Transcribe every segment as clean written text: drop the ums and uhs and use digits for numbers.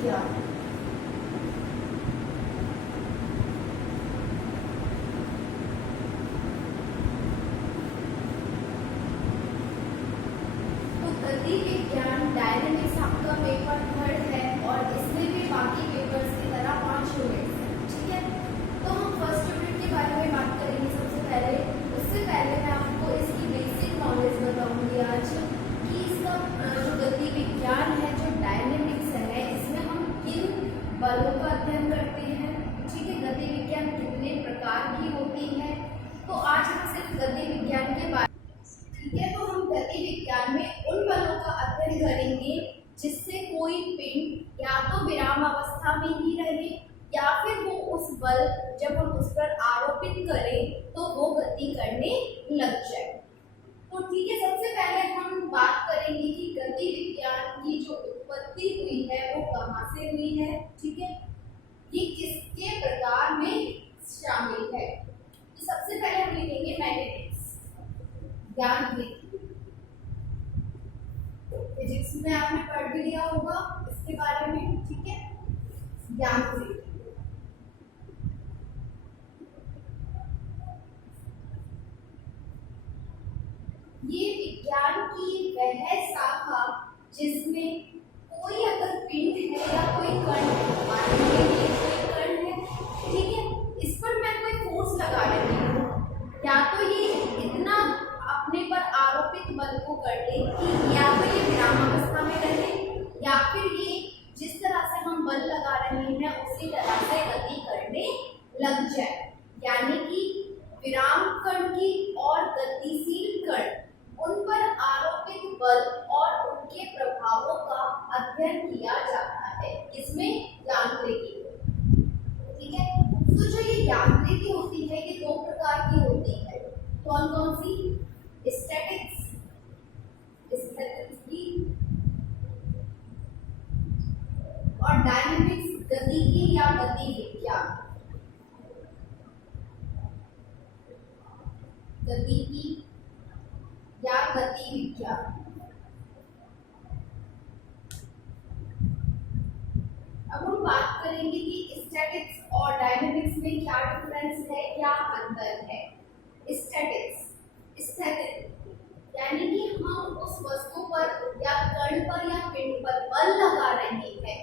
विज्ञान। तो गति विज्ञान डायनेमिक्स आपका पेपर 3rd है और इसमें भी बाकी पेपर्स की तरह 5 यूनिट्स हैं, ठीक है। तो हम फर्स्ट यूनिट के बारे में बात करेंगे सबसे पहले। उससे पहले मैं आपको इसकी बेसिक नॉलेज बताऊंगी आज कि इसका जो गति विज्ञान है, जो डायनेमिक्स है, इसमें हम किन बलों का अध्ययन करते हैं, ठीक है। गति विज्ञान कितने प्रकार की होती है, तो आज हम सिर्फ गति विज्ञान के बारे, ठीक है। तो हम गति विज्ञान में उन बलों का अध्ययन करेंगे जिससे कोई पिंड या तो विराम अवस्था में ही रहे या फिर वो उस बल जब हम उस पर आरोपित करें तो वो गति करने लग जाए। तो ठीक है, सबसे पहले हम बात करेंगे कि गति विज्ञान की जो उत्पत्ति हुई है वो कहाँ से हुई है, ठीक है। ये किसके प्रकार में शामिल है। तो सबसे पहले हम लिखेंगे मैग्नेटिक्स, यांत्रिकी। फिजिक्स में आपने पढ़ भी लिया होगा इसके बारे में, ठीक है। यांत्रिकी, ये विज्ञान की वह शाखा जिसमें कोई अगर पिंड है या कोई कण है, मान लीजिए कोई कण है, ठीक है, इस पर मैं कोई फोर्स लगा रही हूँ, या तो ये इतना अपने पर आरोपित बल को कर ले कि या तो ये विराम अवस्था में रहे या फिर ये जिस तरह से हम बल लगा रहे हैं उसी तरह से गति करने लग जाए। यानी कि विराम कण की और गतिशील कण, उन पर आरोपित बल और उनके प्रभावों का अध्ययन किया जाता है, इसमें यांत्रिकी, ठीक है। तो जो ये यांत्रिकी होती है ये 2 प्रकार की होती है। कौन कौन सी? स्टैटिक्स, स्थितिकी, और डायनेमिक्स, गतिकी या गति विज्ञान। गतिकी या गति विज्ञान। अब हम बात करेंगे कि स्टैटिक्स और डायनेमिक्स में क्या डिफरेंस है, क्या अंतर है। स्टैटिक्स, स्थितिकी, यानी कि हम उस वस्तु पर या कण पर या पिंड पर बल लगा रहे हैं,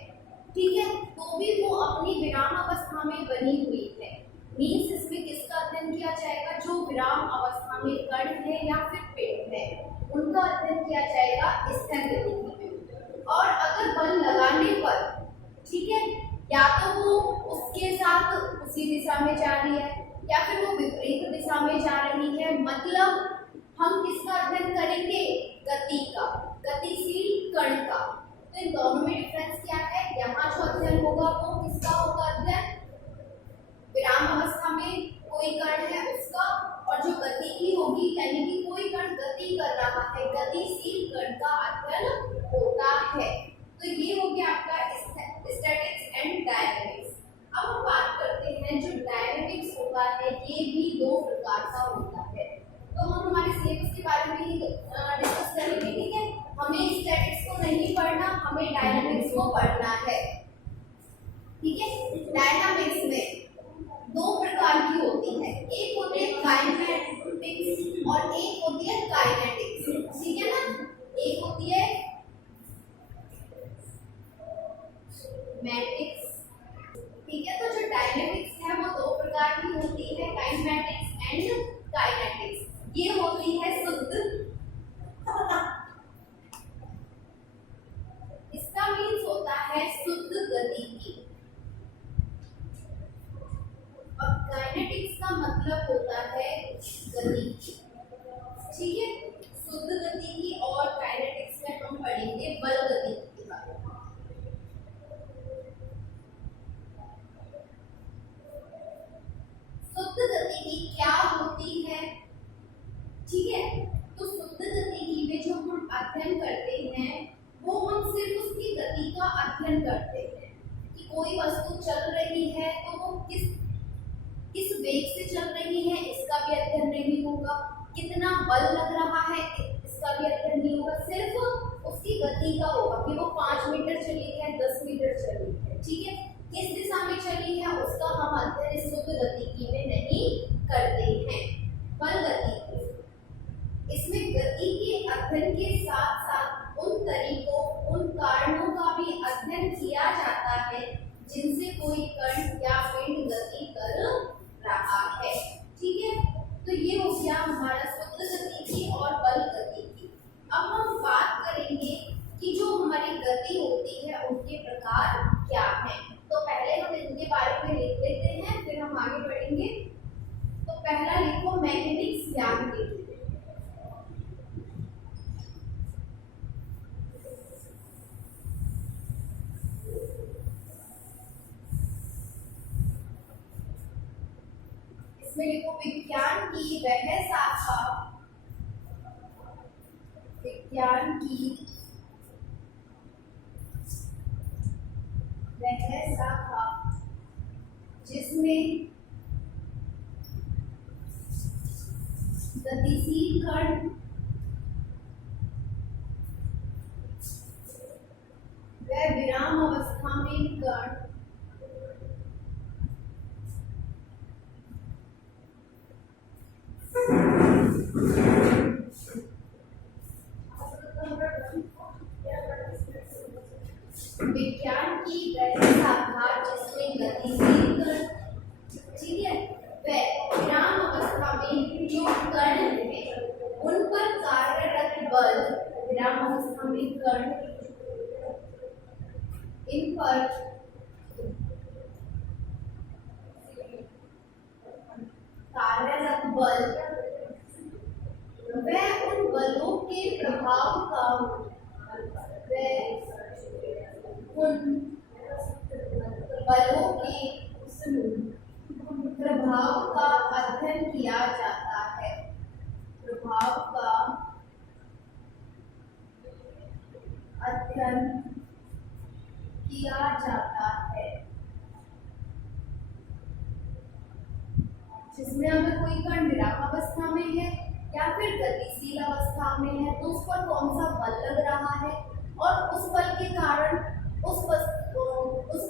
ठीक है, तो भी वो अपनी विराम अवस्था में बनी हुई है। मीन्स इसमें किसका अध्ययन किया जाएगा? जो विराम अवस्था में कण है या फिर पिंड है उनका अध्ययन किया जाएगा स्थितिकी में। और अगर बल लगाने पर, ठीक है, या तो वो उसके साथ उसी दिशा में जा रही है या फिर वो विपरीत दिशा में जा रही है, मतलब हम किसका अध्ययन करेंगे? गति का, गतिशील कण का। तो इन दोनों में डिफरेंस क्या है? यहाँ जो अध्ययन होगा वो किसका होगा अध्ययन? विराम अवस्था में कोई कण है उसका, और जो गति की होगी यानी कि कोई कण गति कर रहा है, गतिशील कण का अध्ययन होता है। तो ये हो गया आपका स्टैटिक्स एंड डायनेमिक्स। अब हम बात करते हैं जो डायनेमिक्स होता है ये भी 2 प्रकार का होता है। तो हम हमारे सिलेबस के बारे में ही डिस्कस करेंगे, ठीक है। हमें स्टैटिक्स को नहीं पढ़ना, हमें डायनेमिक्स को पढ़ना है, ठीक है। डायनामिक्स में 2 प्रकार की होती है, एक होती है काइनेटिक्स और एक होती है काइनेटिक्स, ठीक है ना। एक होती है मैट्रिक्स, ठीक है। तो जो डायनेमिक्स है वो 2 प्रकार की होती है, काइनेटिक्स एंड काइनेटिक्स। ये होती है शुद्ध, इसका मीन्स होता है शुद्ध गति की, और काइनेटिक्स का मतलब होता है गति की, ठीक है। शुद्ध गति की और काइनेटिक्स में हम पढ़ेंगे बल गति के बारे में। शुद्ध गतिकी क्या होती है, ठीक है। तो शुद्ध गतिकी में जो हम अध्ययन करते हैं वो हम सिर्फ उसकी गति का अध्ययन करते हैं कि कोई वस्तु चल रही है तो वो किस वेग से चल रही है इसका भी अध्ययन नहीं होगा, कितना बल लग रहा है इसका भी अध्ययन नहीं होगा, सिर्फ उसकी गति का होगा कि वो 5 मीटर चली है, 10 मीटर चली प्रकार क्या हैं। तो पहले हम इनके बारे में लिख लेते हैं, फिर हम आगे बढ़ेंगे। तो पहला लिखो मैग्नेटिक्स यांत्रिकी। इसमें लिखो विज्ञान की वह शाखा, विज्ञान की वह शाखा जिसमें गतिशील कण व विराम अवस्था में कण विज्ञान की वह शाखा जिसमें गतिशील कण, ठीक है, व विराम अवस्था में जो कण है उन पर कार्यरत बल, विराम अवस्था में कण, इन पर कार्यरत बल व उन बलों के प्रभाव का, व उन बलों के प्रभाव का अध्ययन किया जाता है, प्रभाव का अध्ययन किया जाता है। जिसमें अगर कोई कण विराम अवस्था में है या फिर गतिशील अवस्था में है तो उस पर कौन सा बल लग रहा है और उस बल के कारण उस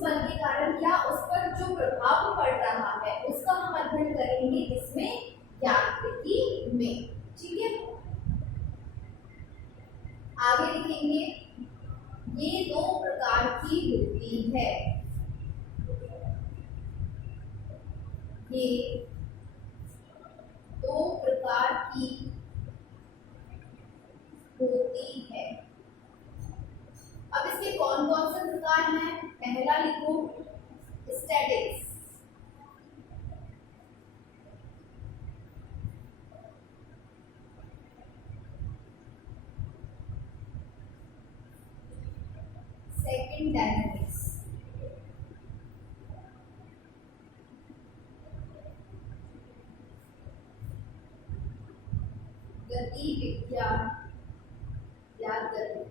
बल के कारण क्या उस पर जो प्रभाव पड़ रहा है उसका हम अध्ययन करेंगे इसमें यांत्रिकी में, ठीक है। आगे लिखेंगे ये दो प्रकार की होती है, ये दो प्रकार की होती है। अब इसके कौन कौन से प्रकार हैं? पहला लिखो स्टैटिक्स, सेकंड डायनेमिक्स, गति विज्ञान या गति,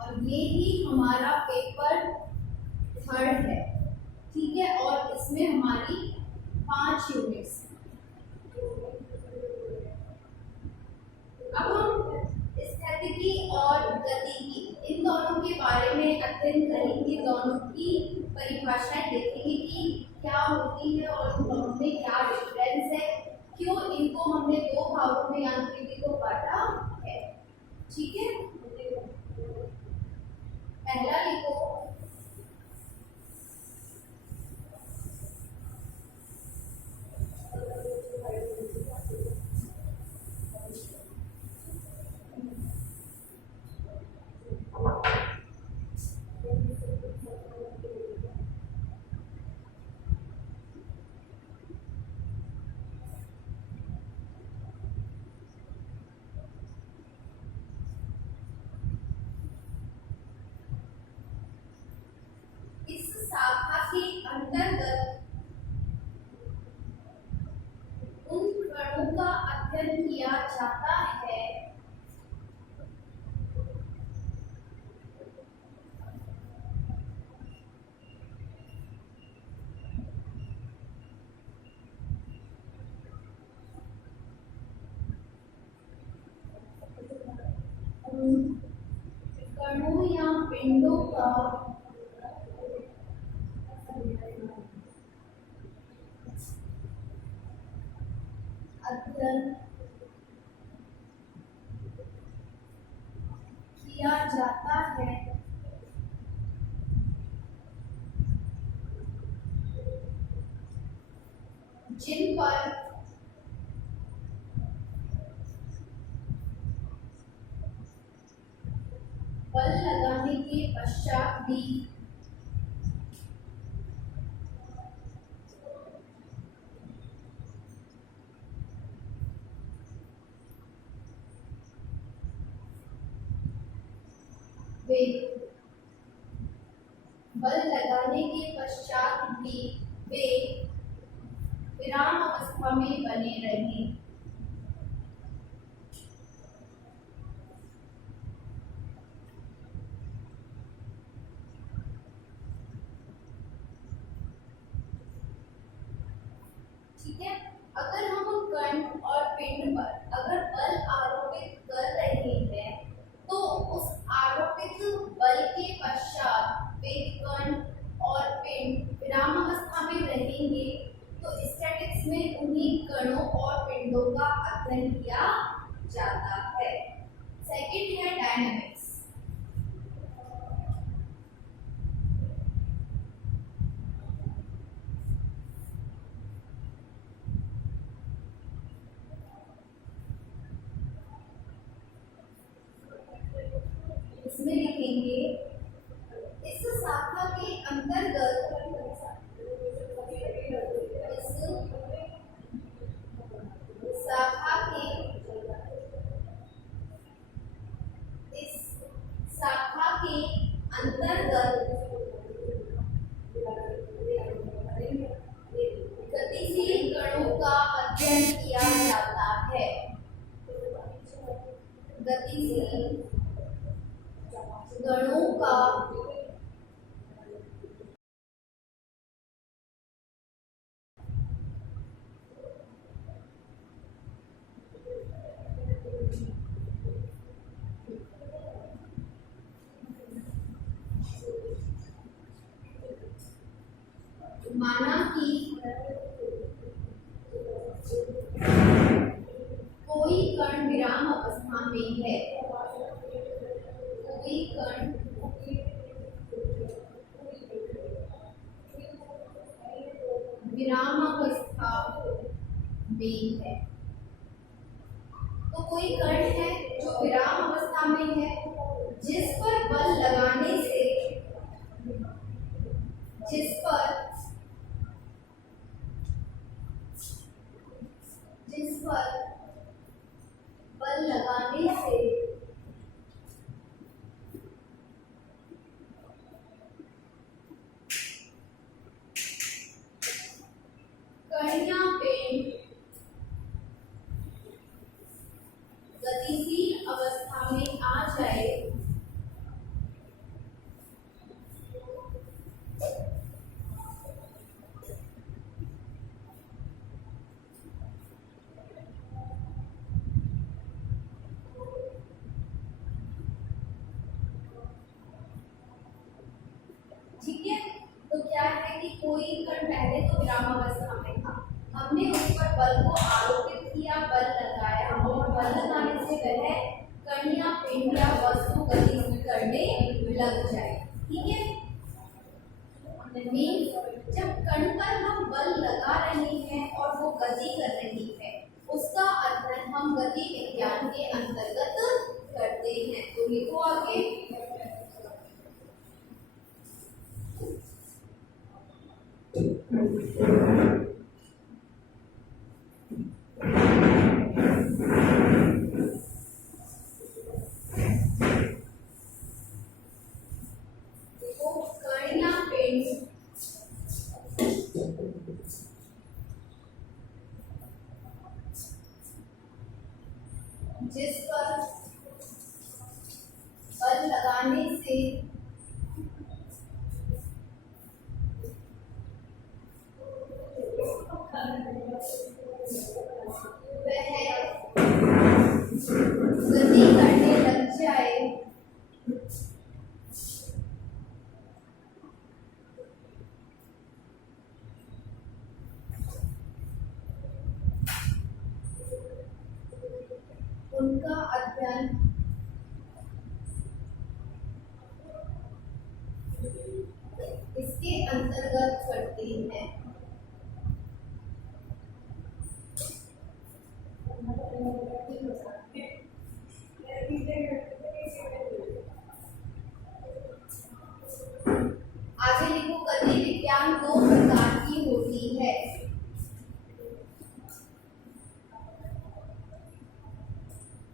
और ये ही हमारा पेपर थर्ड है, ठीक है। और इसमें हमारी 5 यूनिट्स। अब हम स्थितिकी और गतिकी इन दोनों के बारे में अध्ययन करेंगे, दोनों की परिभाषाएं देखेंगे कि क्या होती है और इन दोनों में क्या डिफरेंस है, क्यों इनको हमने दो भागों में यांत्रिकी को बांटा है, ठीक है। पहला लिखो इस शाखा के अंतर्गत उन कणों का अध्ययन किया जाता है कणों या पिंडों का अध्ययन किया जाता है जिन पर बल लगाने के पश्चात भी वे बल लगाने के पश्चात भी वे विराम अवस्था में बने रहें। ठीक है, अगर हम कण और पिंड पर अगर बल आरोपित कर रहे हैं तो उस आरोपित बल के पश्चात वे कण और पिंड विराम अवस्था में रहेंगे, तो स्टैटिक्स में उन्हीं कणों और पिंडों का अध्ययन किया जाता है। सेकंड है डायनामिक्स। इसमें लिखेंगे इस शाखा के अंतर्गत इस शाखा के अंतर्गत गतिशील कणों का अध्ययन किया जाता है। गतिशील गणों का माना कि कोई कण विराम अवस्था में है, कोई कण विराम अवस्था में है, तो कोई कण है जो विराम अवस्था में है जिस पर बल लगाने से जिस पर बल लगाने से कण या पिंड गतिशील अवस्था में आ जाए ठीक है। तो क्या है कि कोई कण पहले तो विराम अवस्था में था, हमने उस पर बल को आरोपित किया, बल लगाया और बल लगाने से वह कण या पिंड या वस्तु गति करने लग जाए। ठीक है, मीन्स जब कण पर हम बल लगा रहे हैं और वो गति कर रही है, उसका अध्ययन हम गति विज्ञान के अंतर्गत करते हैं। तो लिखो आगे। कण या पिंड जिस पर बल लगाने से वह गति करने लग जाए, उनका अध्ययन इसके अंतर्गत करते हैं।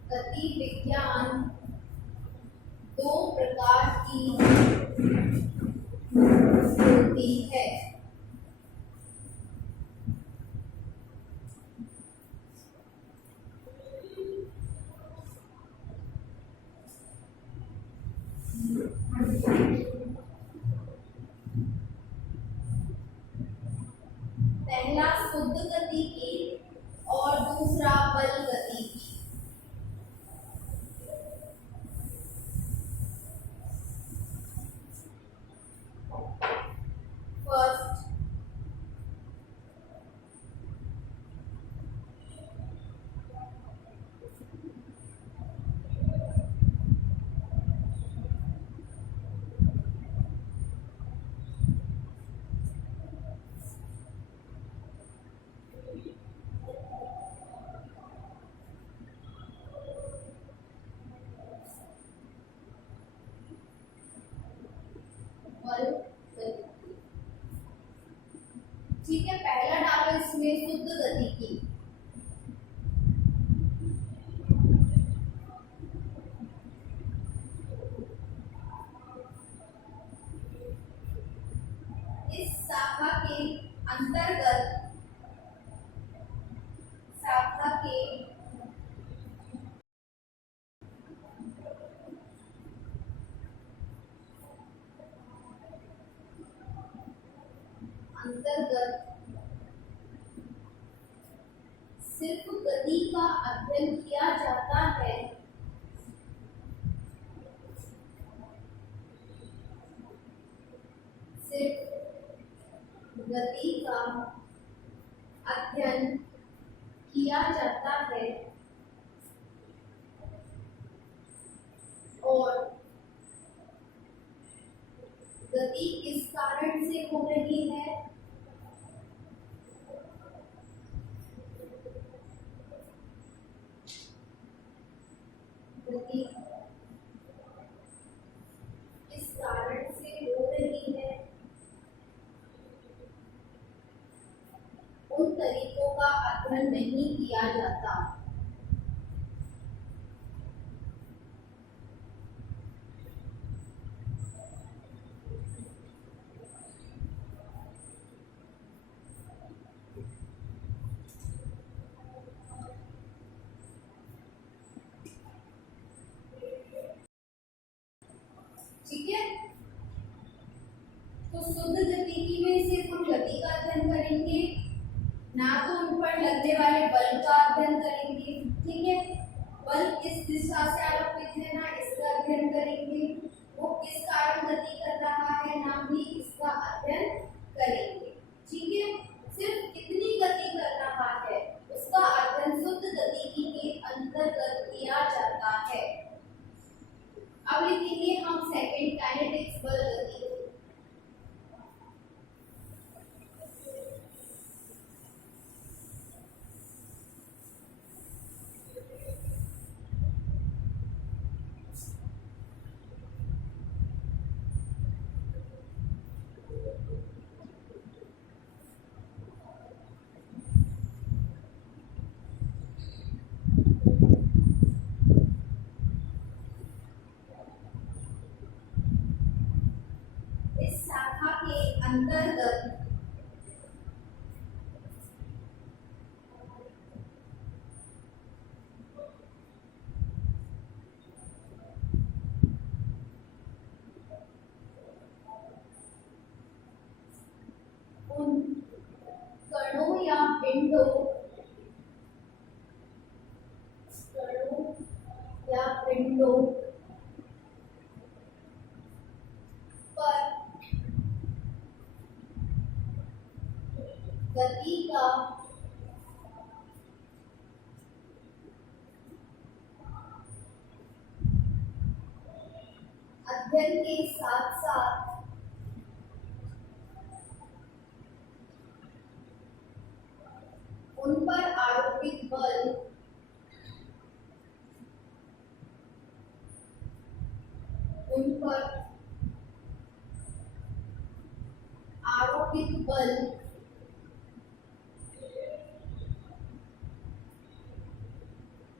गति विज्ञान दो प्रकार की होती है। पहला शुद्ध गति की और दूसरा बल गति की। फर्स्ट, बल गति। ठीक है, पहला डालो इसमें शुद्ध गति की। इस शाखा के अंतर्गत सिर्फ गति का अध्ययन किया जाता है। सिर्फ गति का अध्ययन किया जाता है और गति किस कारण से हो रही है? गति किस कारण से हो रही है? उन तरीकों का अध्ययन नहीं किया जाता। ठीक है, तो शुद्ध गति की में सिर्फ हम गति का अध्ययन करेंगे, ना तो उन पर लगने वाले बल का अध्ययन करेंगे। ठीक है, बल किस दिशा से आरोपित है ना इसका अध्ययन करेंगे, वो किस कारण गति कर रहा है ना भी इसका अध्ययन करेंगे। ठीक है, सिर्फ कितनी गति कर रहा है उसका अध्ययन शुद्ध गतिकी के अंतर्गत किया जाता है। अब लिखेंगे हम सेकंड काइनेटिक्स बल गति। इस शाखा के अंतर्गत उन कणों या पिंडों पर गति का अध्ययन के साथ साथ उन पर आरोपित बल उन पर आरोपित बल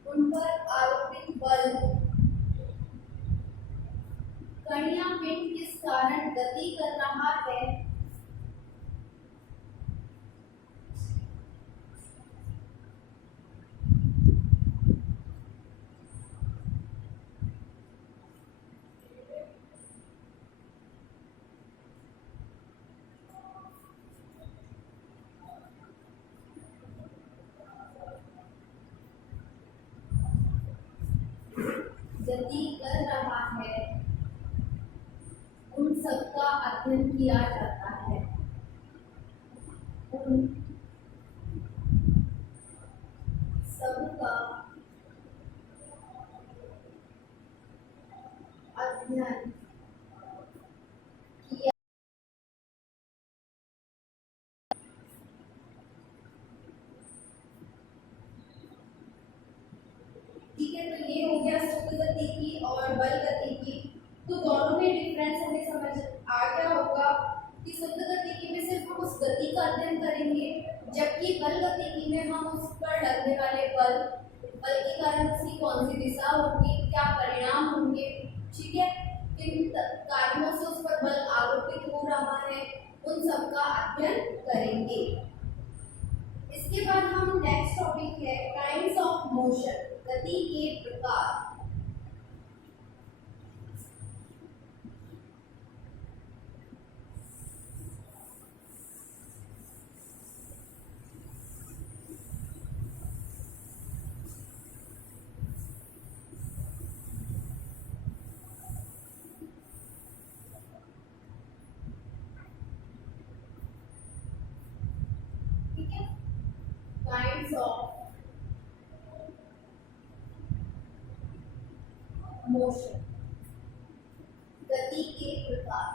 उन पर आरोपित बल कण या पिंड किस कारण गति कर रहा है, गति कर रहा है, उन सबका अध्ययन किया जाता है। उन सबका अध्ययन किया। ठीक है, तो ये हो गया शुद्ध गति की और बल गति की। तो दोनों में डिफरेंस हमें समझ आ गया होगा कि शुद्ध गतिकी में सिर्फ हम उस गति का अध्ययन करेंगे, जबकि बल गतिकी में हम उस पर लगने वाले बल के कारण उसकी कौन सी दिशा होगी, क्या परिणाम होंगे, ठीक है, किन कारणों से उस पर बल आरोपित हो रहा है, उन सब का अध्ययन करेंगे। इसके बाद हम नेक्स्ट टॉपिक है काइंड्स ऑफ मोशन, गति के प्रकार। Kinds of motion, गति के प्रकार।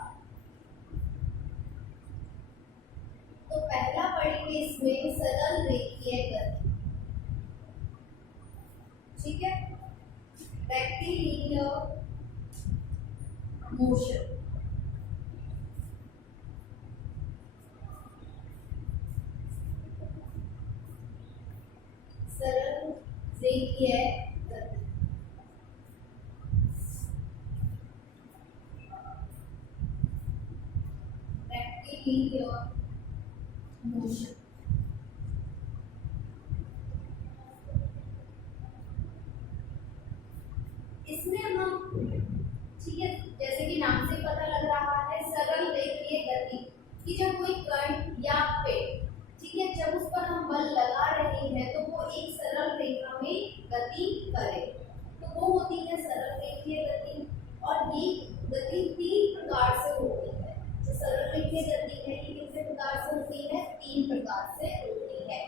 तो पहला पढ़ेंगे इसमें सरल रेखीय गति, ठीक है, रेक्टिलिनियर मोशन। सरल रेखीय गति, रेक्टिलिनियर मोशन। इसमें हम, ठीक है, जैसे कि नाम से पता लग रहा है सरल रेखीय गति कि जब कोई कण या पिंड, ठीक है, जब उस पर हम बल लगा रहे हैं तो वो एक सरल रेखा में गति करे, तो वो होती है सरल रेखीय गति। और ये गति तीन प्रकार से होती है। जो सरल रेखीय गति है ये कितने प्रकार से होती है, तीन प्रकार से होती है।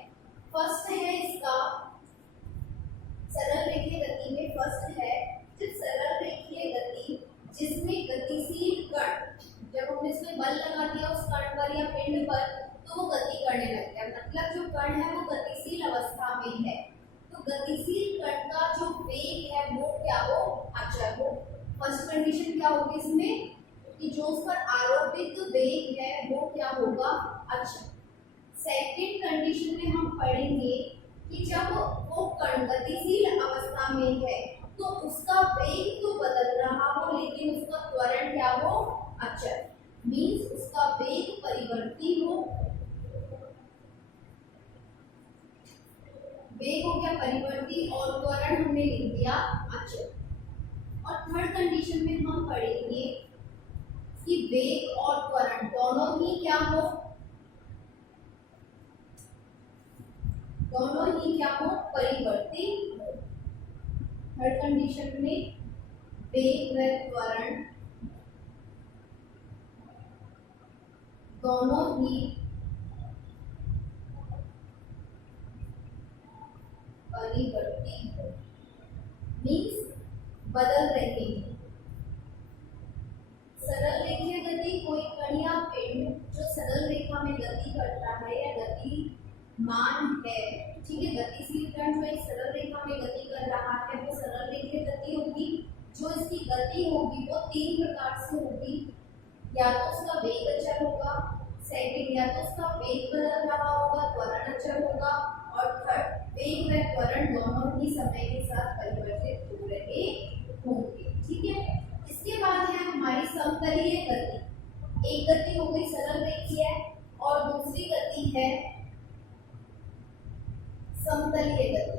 फर्स्ट है इसका सरल रेखीय गति में फर्स्ट है जब सरल रेखीय गति जिसमें गतिशील कण, जब हमने इसमें बल लगा दिया उस कण पर या पिंड पर तो वो गति करने लगता है, मतलब जो कण है वो गतिशील अवस्था में है। तो गतिशील कण का जो वेग है वो क्या हो, अचर हो। फर्स्ट कंडीशन क्या होगी इसमें कि जो उस पर आरोपित वेग है वो क्या होगा, अचर। सेकंड कंडीशन में हम पढ़ेंगे कि जब वो कण गतिशील अवस्था में है तो उसका वेग तो बदल रहा हो लेकिन उसका त्वरण क्या हो, अचर, मीन्स उसका वेग परिवर्ती हो। वेग हो गया परिवर्ती और त्वरण हमने लिख दिया अचर। और थर्ड कंडीशन में हम पढ़ेंगे कि वेग और त्वरण दोनों ही क्या हो, दोनों ही क्या हो, परिवर्ती हो। थर्ड कंडीशन में वेग व त्वरण दोनों ही परिवर्ती हो, मीन्स बदल रहे हैं। सरल रेखीय गति कोई कण या पिंड जो सरल रेखा में गति करता है या गतिमान है, ठीक है, गतिशील कण जो एक सरल रेखा में गति कर रहा है वो सरल रेखीय गति होगी। जो इसकी गति होगी वो तीन प्रकार से होगी, या तो उसका वेग अचर होगा, सेकंड या तो उसका वेग बदल रहा होगा, त्वरण अचर होगा, और थर्ड वेग व त्वरण दोनों ही समय के साथ परिवर्तित हो रहे समतलीय गति, एक गति हो गई सरल रेखीय और दूसरी गति है समतलीय गति।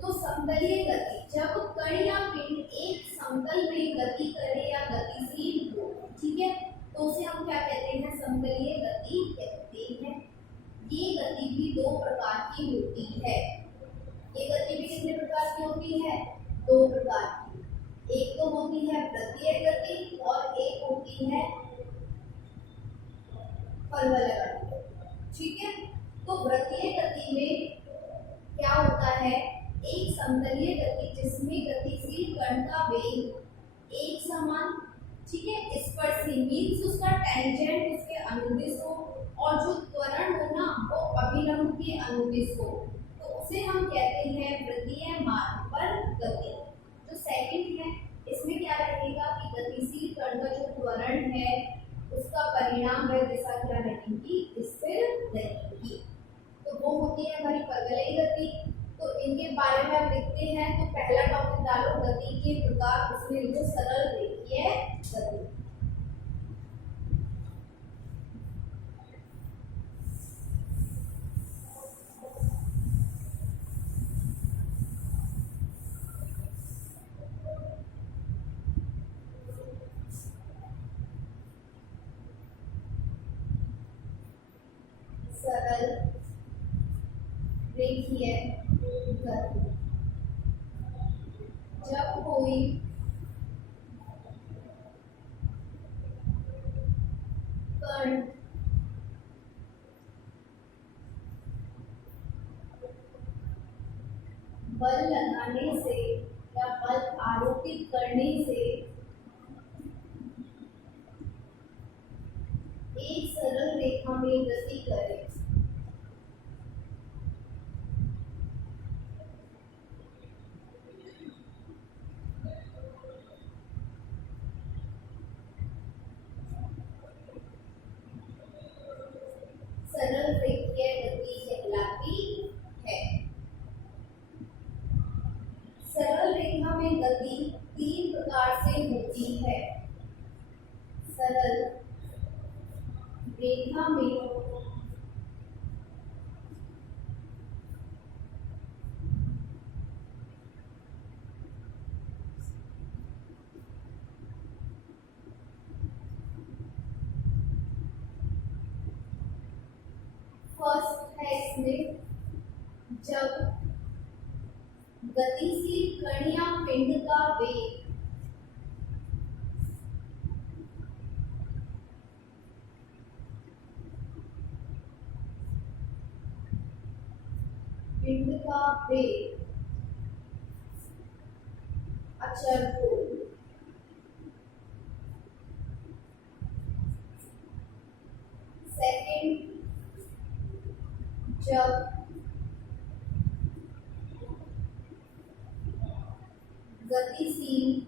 तो समतलीय गति, जब कण या पिंड एक समतल में गति करे या गतिशील हो, ठीक है, तो उसे हम क्या कहते हैं, समतलीय गति कहते हैं। ये गति भी दो प्रकार की होती है। ये गति भी कितने प्रकार की होती है, दो प्रकार की। एक तो होती है वृत्तीय गति और एक होती है परवलय गति, ठीक है। तो वृत्तीय गति में क्या होता है, एक समतलीय गति जिसमें गतिशील कण का वेग एक समान, ठीक है, स्पर्शी मीन्स उसका टेंजेंट उसके अनुदिश हो और जो त्वरण हो ना वो अभिलंब के अनुदिश हो, तो उसे हम कहते हैं वृत्तीय मार्ग पर गति। जो सेकंड है इसमें क्या रहेगा कि गतिशील कण का जो त्वरण है उसका परिणाम वह दिशा क्या रहेगी, स्थिर रहेगी। तो वो होती है हमारी परवलयी गति। तो इनके बारे में आप लिखते हैं तो पहला टॉपिक डालो गति के प्रकार, उसमें लिखो सरल रेखीय गति। सरल रेखीय गति, जब कोई कण बल लगाने से या बल आरोपित करने से एक सरल रेखा में गति करे, सरल रेखीय गति कहलाती है। सरल रेखा में गति तीन प्रकार से होती है। सरल रेखा में फर्स्ट है इसमें जब गतिशील कण या पिंड का वेग अचर हो। सेकंड, जब गतिशील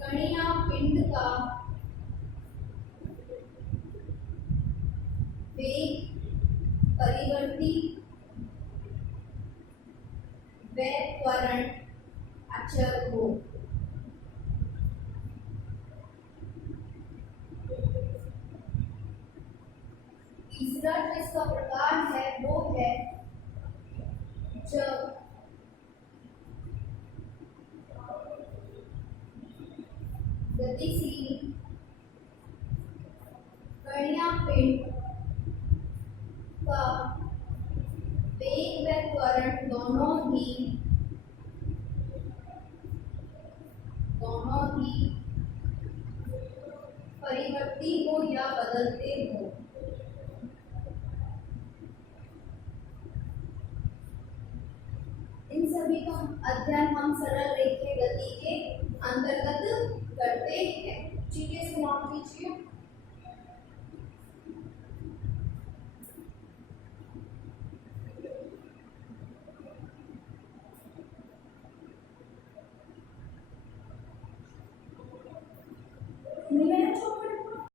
कण या पिंड का वेग परिवर्ती व त्वरण अचर हो। तीसरा जो इसका प्रकार है वो है जब गतिशील कण या पिंड का वेग व त्वरण दोनों ही परिवर्ती हो या बदलते हो। इन सभी का अध्ययन हम सरल रेखीय गति के अंतर्गत करते हैं। ठीक है, इसे नोट कीजिए। मैंने जो